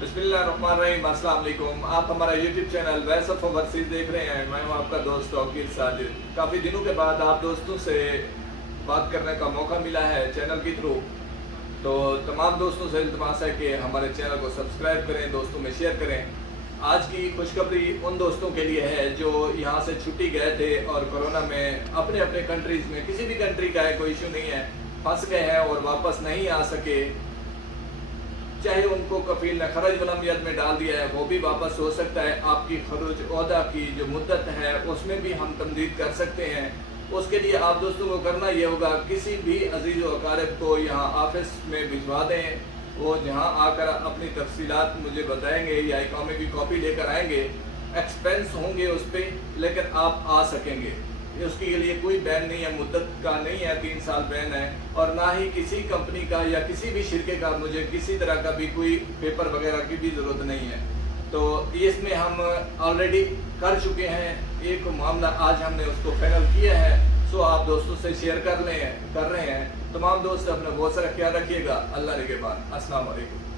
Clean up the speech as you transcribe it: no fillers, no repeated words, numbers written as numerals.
बिस्मिल्लाहिर्रहमानिर्रहीम, अस्सलाम वालेकुम। आप हमारा YouTube channel voice of overseas देख रहे हैं। मैं हूं आपका दोस्त तौकीर साजिद। काफ़ी दिनों के बाद आप दोस्तों से बात करने का मौका मिला है चैनल के थ्रू। तो तमाम दोस्तों से इल्तिमास है कि हमारे चैनल को सब्सक्राइब करें, दोस्तों में शेयर करें। आज की खुशखबरी उन दोस्तों के लिए है जो यहाँ से छुट्टी गए थे और कोरोना में अपने अपने कंट्रीज़ में, किसी भी कंट्री का है कोई इशू नहीं है, फंस गए हैं और वापस नहीं आ सके। चाहे उनको कफील ने खरज वलमियत में डाल दिया है, वो भी वापस हो सकता है। आपकी खरुज ओहदा की जो मुद्दत है उसमें भी हम तमदीद कर सकते हैं। उसके लिए आप दोस्तों को करना ये होगा, किसी भी अजीज़ व अकारिब को यहाँ ऑफिस में भिजवा दें। वो जहाँ आकर अपनी तफसीलात मुझे बताएंगे या इकामे की कॉपी लेकर आएंगे। एक्सपेंस होंगे उस पर, लेकिन आप आ सकेंगे। उसके लिए कोई बैन नहीं है, मुद्दत का नहीं है, 3 साल बैन है। और ना ही किसी कंपनी का या किसी भी शिरके का मुझे किसी तरह का भी कोई पेपर वगैरह की भी ज़रूरत नहीं है। तो इसमें हम ऑलरेडी कर चुके हैं एक मामला, आज हमने उसको फाइनल किया है। सो आप दोस्तों से शेयर कर रहे हैं। तमाम दोस्त अपना बहुत सारा ख्याल रखिएगा। अल्लाह निगहबान। अस्सलाम वालेकुम।